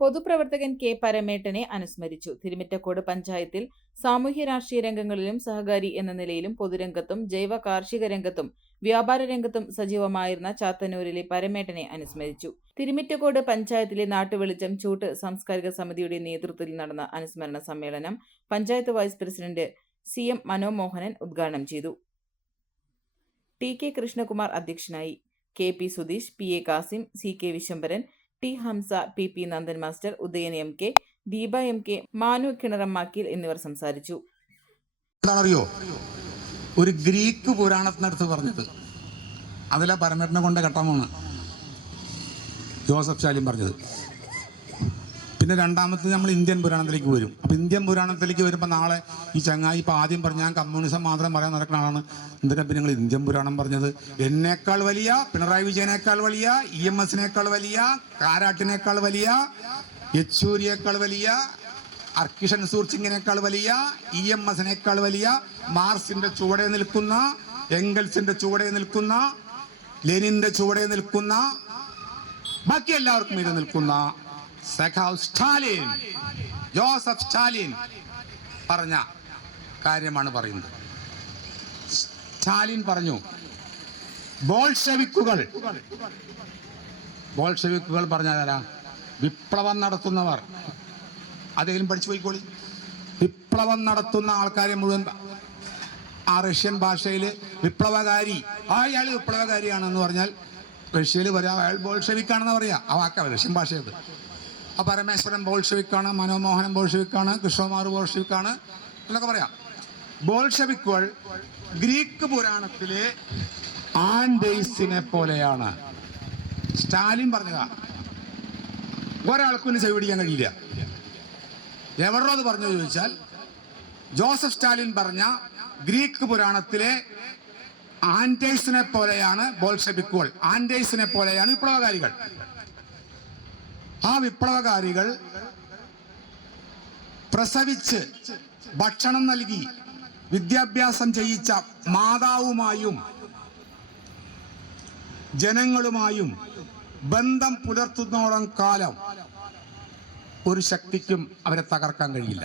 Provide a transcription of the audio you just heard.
പൊതുപ്രവർത്തകൻ കെ പരമേട്ടനെ അനുസ്മരിച്ചു. തിരുമിറ്റക്കോട് പഞ്ചായത്തിൽ സാമൂഹ്യ രാഷ്ട്രീയ രംഗങ്ങളിലും സഹകാരി എന്ന നിലയിലും പൊതുരംഗത്തും ജൈവ കാർഷിക രംഗത്തും വ്യാപാര രംഗത്തും സജീവമായിരുന്ന ചാത്തന്നൂരിലെ പരമേട്ടനെ അനുസ്മരിച്ചു. തിരുമിറ്റക്കോട് പഞ്ചായത്തിലെ നാട്ടുവെളിച്ചം ചൂട്ട് സാംസ്കാരിക സമിതിയുടെ നേതൃത്വത്തിൽ നടന്ന അനുസ്മരണ സമ്മേളനം panchayat vice president C M Manomohanan ഉദ്ഘാടനം ചെയ്തു. ടി കെ കൃഷ്ണകുമാർ അധ്യക്ഷനായി. K P Sudheesh P A Kasim C K Vishambaran T Hamsa P. P. Nandan master Udayan M. K Deepa M. K Manu Kinarammakkil എന്നിവർ സംസാരിച്ചു. ഒരു Greek പുരാണത്തിനടുത്ത് പറഞ്ഞത്. അതിലെ പരമേട്ടനെ കൊണ്ട ഘട്ടമാണ് ജോസഫ് ശാലിം പറഞ്ഞത്. പിന്നെ രണ്ടാമത്തെ നമ്മൾ ഇന്ത്യൻ പുരാണത്തിലേക്ക് വരും. അപ്പം ഇന്ത്യൻ പുരാണത്തിലേക്ക് വരുമ്പോൾ നാളെ ഈ ചങ്ങായി ഇപ്പം ആദ്യം പറഞ്ഞ ഞാൻ കമ്മ്യൂണിസം മാത്രം പറയാൻ നടക്കുന്ന ആളാണ്. എന്തിനാ പിന്നെ നിങ്ങൾ ഇന്ത്യൻ പുരാണം പറഞ്ഞത്? എന്നേക്കാൾ വലിയ പിണറായി വിജയനേക്കാൾ വലിയ ഇ എം എസിനേക്കാൾ വലിയ കാരാട്ടിനേക്കാൾ വലിയ യെച്ചൂരിയേക്കാൾ വലിയ അർക്കിഷൻ സൂർച്ചിങ്ങിനേക്കാൾ വലിയ ഇ എം എസിനേക്കാൾ വലിയ മാർസിന്റെ ചുവടെ നിൽക്കുന്ന എംഗൽസിന്റെ ചുവടെ നിൽക്കുന്ന ലെനിന്റെ ചുവടെ നിൽക്കുന്ന ബാക്കി എല്ലാവർക്കും ഇത് നിൽക്കുന്ന സഖാവ് സ്റ്റാലിൻ ജോസഫ് സ്റ്റാലിൻ പറഞ്ഞ കാര്യമാണ് പറയുന്നത്. സ്റ്റാലിൻ പറഞ്ഞു ബോൾഷെവിക്കുകൾ. ബോൾഷെവിക്കുകൾ പറഞ്ഞാലാ വിപ്ലവം നടത്തുന്നവർ. അതെങ്കിലും പഠിച്ചു പോയിക്കോളി. വിപ്ലവം നടത്തുന്ന ആൾക്കാരെ മുഴുവൻ ആ റഷ്യൻ ഭാഷയിൽ വിപ്ലവകാരി അയാൾ വിപ്ലവകാരിയാണെന്ന് പറഞ്ഞാൽ റഷ്യയിൽ വരാൾ ബോൾഷെവിക്കാണെന്ന് പറയാം. ആ വാക്ക റഷ്യൻ ഭാഷയത്. ആ പരമേശ്വരൻ ബോൾഷെവിക്കാണ് മനോമോഹനൻ ബോൾഷെവിക്കാണ് കൃഷ്ണകുമാർ ബോൾഷെവിക്കാണ് എന്നൊക്കെ പറയാം. ബോൾഷവിക്കുകൾ ഗ്രീക്ക് പുരാണത്തിലെ ആൻഡേസിനെ പോലെയാണ് സ്റ്റാലിൻ പറഞ്ഞതാ ഒരാൾക്കും ഇനി ചെവി പിടിക്കാൻ കഴിയില്ല. എവരോ അത് പറഞ്ഞു ചോദിച്ചാൽ ജോസഫ് സ്റ്റാലിൻ പറഞ്ഞ ഗ്രീക്ക് പുരാണത്തിലെ ആൻഡേസിനെ പോലെയാണ് ബോൾഷെബിക്കുകൾ ആൻഡേസിനെ പോലെയാണ് വിപ്ലവകാരികൾ ആ വിപ്ലവകാരികൾ പ്രസവിച്ച് ഭക്ഷണം നൽകി വിദ്യാഭ്യാസം ചെയ്യിച്ച മാതാവുമായും ജനങ്ങളുമായും ബന്ധം പുലർത്തുന്നോളം കാലം ഒരു ശക്തിക്കും അവരെ തകർക്കാൻ കഴിയില്ല.